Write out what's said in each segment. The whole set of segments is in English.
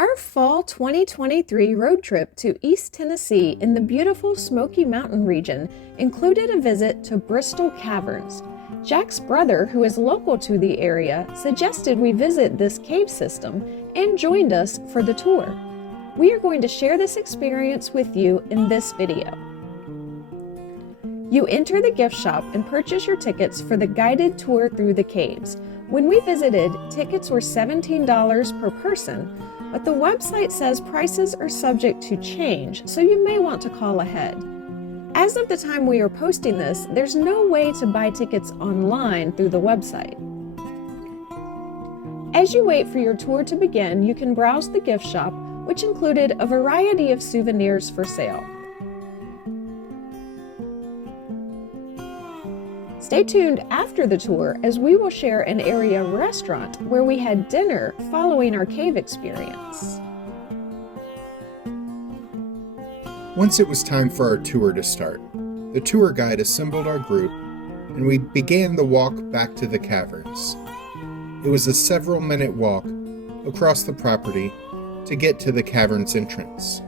Our fall 2023 road trip to East Tennessee in the beautiful Smoky Mountain region included a visit to Bristol Caverns. Jack's brother, who is local to the area, suggested we visit this cave system and joined us for the tour. We are going to share this experience with you in this video. You enter the gift shop and purchase your tickets for the guided tour through the caves. When we visited, tickets were $17 per person, but the website says prices are subject to change, so you may want to call ahead. As of the time we are posting this, there's no way to buy tickets online through the website. As you wait for your tour to begin, you can browse the gift shop, which included a variety of souvenirs for sale. Stay tuned after the tour as we will share an area restaurant where we had dinner following our cave experience. Once it was time for our tour to start, the tour guide assembled our group and we began the walk back to the caverns. It was a several-minute walk across the property to get to the cavern's entrance.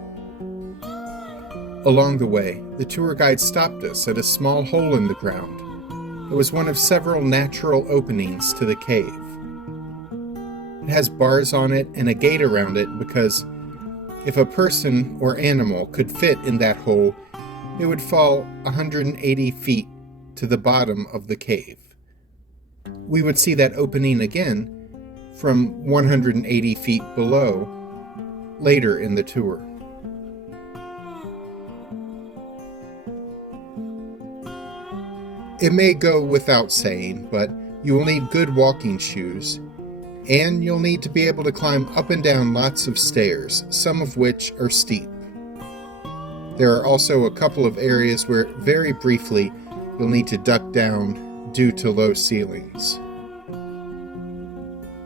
Along the way, the tour guide stopped us at a small hole in the ground. It was one of several natural openings to the cave. It has bars on it and a gate around it because if a person or animal could fit in that hole, it would fall 180 feet to the bottom of the cave. We would see that opening again from 180 feet below later in the tour. It may go without saying, but you will need good walking shoes, and you'll need to be able to climb up and down lots of stairs, some of which are steep. There are also a couple of areas where, very briefly, you'll need to duck down due to low ceilings.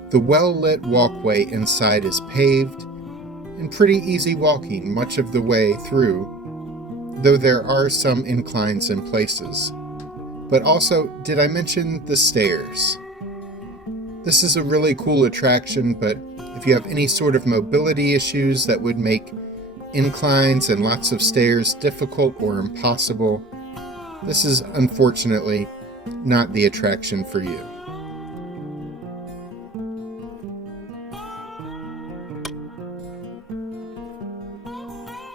The well-lit walkway inside is paved, and pretty easy walking much of the way through, though there are some inclines in places. But also, did I mention the stairs? This is a really cool attraction, but if you have any sort of mobility issues that would make inclines and lots of stairs difficult or impossible, this is unfortunately not the attraction for you.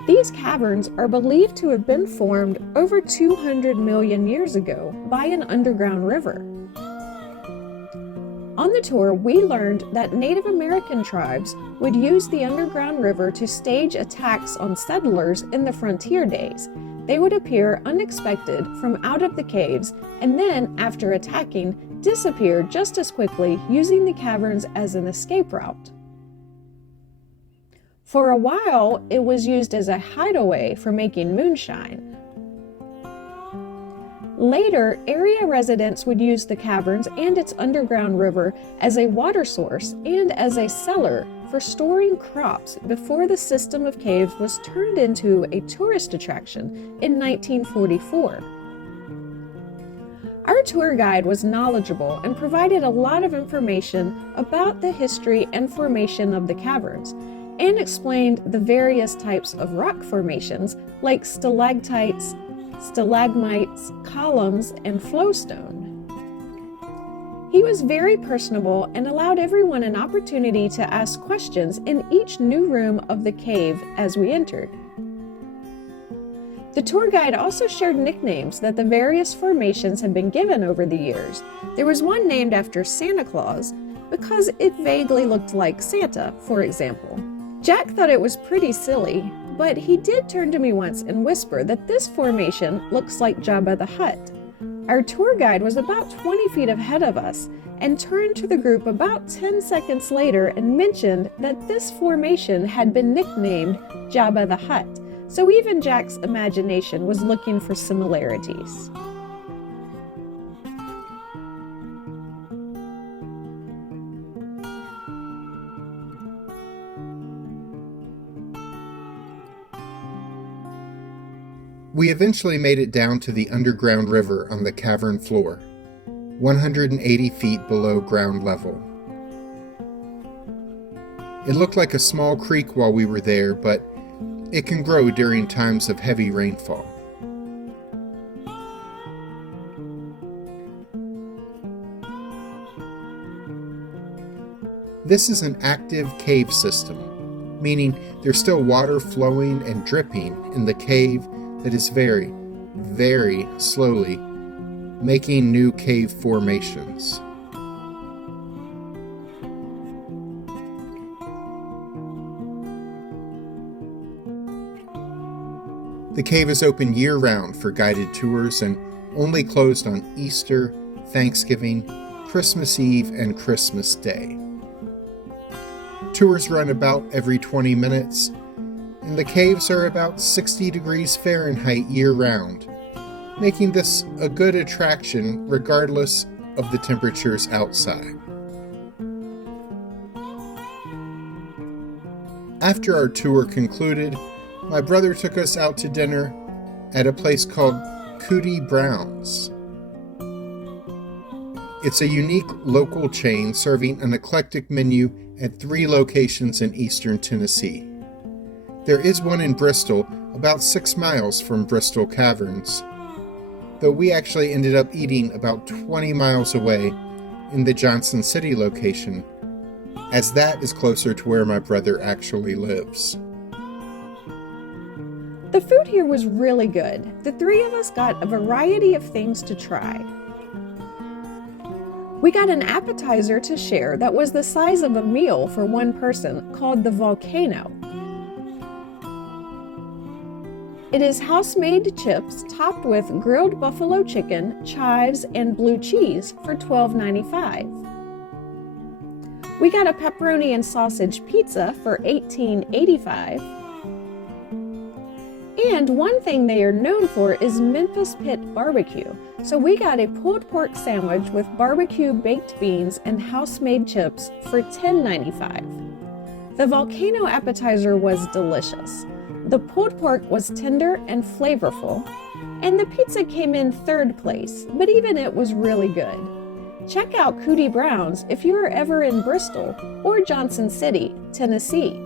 These caverns are believed to have been formed over 200 million years ago by an underground river. On the tour, we learned that Native American tribes would use the underground river to stage attacks on settlers in the frontier days. They would appear unexpected from out of the caves and then, after attacking, disappear just as quickly, using the caverns as an escape route. For a while, it was used as a hideaway for making moonshine. Later, area residents would use the caverns and its underground river as a water source and as a cellar for storing crops before the system of caves was turned into a tourist attraction in 1944. Our tour guide was knowledgeable and provided a lot of information about the history and formation of the caverns, and explained the various types of rock formations like stalactites, stalagmites, columns, and flowstone. He was very personable and allowed everyone an opportunity to ask questions in each new room of the cave as we entered. The tour guide also shared nicknames that the various formations had been given over the years. There was one named after Santa Claus because it vaguely looked like Santa, for example. Jack thought it was pretty silly, but he did turn to me once and whisper that this formation looks like Jabba the Hutt. Our tour guide was about 20 feet ahead of us and turned to the group about 10 seconds later and mentioned that this formation had been nicknamed Jabba the Hutt, so even Jack's imagination was looking for similarities. We eventually made it down to the underground river on the cavern floor, 180 feet below ground level. It looked like a small creek while we were there, but it can grow during times of heavy rainfall. This is an active cave system, meaning there's still water flowing and dripping in the cave that is very, very slowly making new cave formations. The cave is open year-round for guided tours and only closed on Easter, Thanksgiving, Christmas Eve, and Christmas Day. Tours run about every 20 minutes, and the caves are about 60 degrees Fahrenheit year-round, making this a good attraction regardless of the temperatures outside. After our tour concluded, my brother took us out to dinner at a place called Cootie Browns. It's a unique local chain serving an eclectic menu at 3 locations in eastern Tennessee. There is one in Bristol, about 6 miles from Bristol Caverns, though we actually ended up eating about 20 miles away in the Johnson City location, as that is closer to where my brother actually lives. The food here was really good. The 3 of us got a variety of things to try. We got an appetizer to share that was the size of a meal for one person, called the Volcano. It is house-made chips topped with grilled buffalo chicken, chives, and blue cheese for $12.95. We got a pepperoni and sausage pizza for $18.85. And one thing they are known for is Memphis Pit barbecue. So we got a pulled pork sandwich with barbecue baked beans and house-made chips for $10.95. The Volcano appetizer was delicious. The pulled pork was tender and flavorful, and the pizza came in 3rd place, but even it was really good. Check out Cootie Browns if you are ever in Bristol or Johnson City, Tennessee.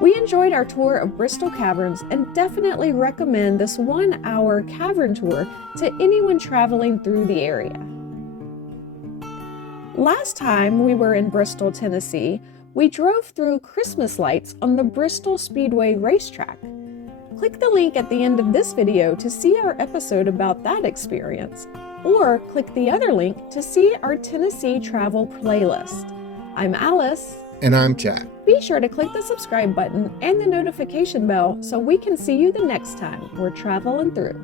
We enjoyed our tour of Bristol Caverns and definitely recommend this 1-hour cavern tour to anyone traveling through the area. Last time we were in Bristol, Tennessee, we drove through Christmas lights on the Bristol Speedway racetrack. Click the link at the end of this video to see our episode about that experience, or click the other link to see our Tennessee travel playlist. I'm Alice. And I'm Jack. Be sure to click the subscribe button and the notification bell so we can see you the next time we're traveling through.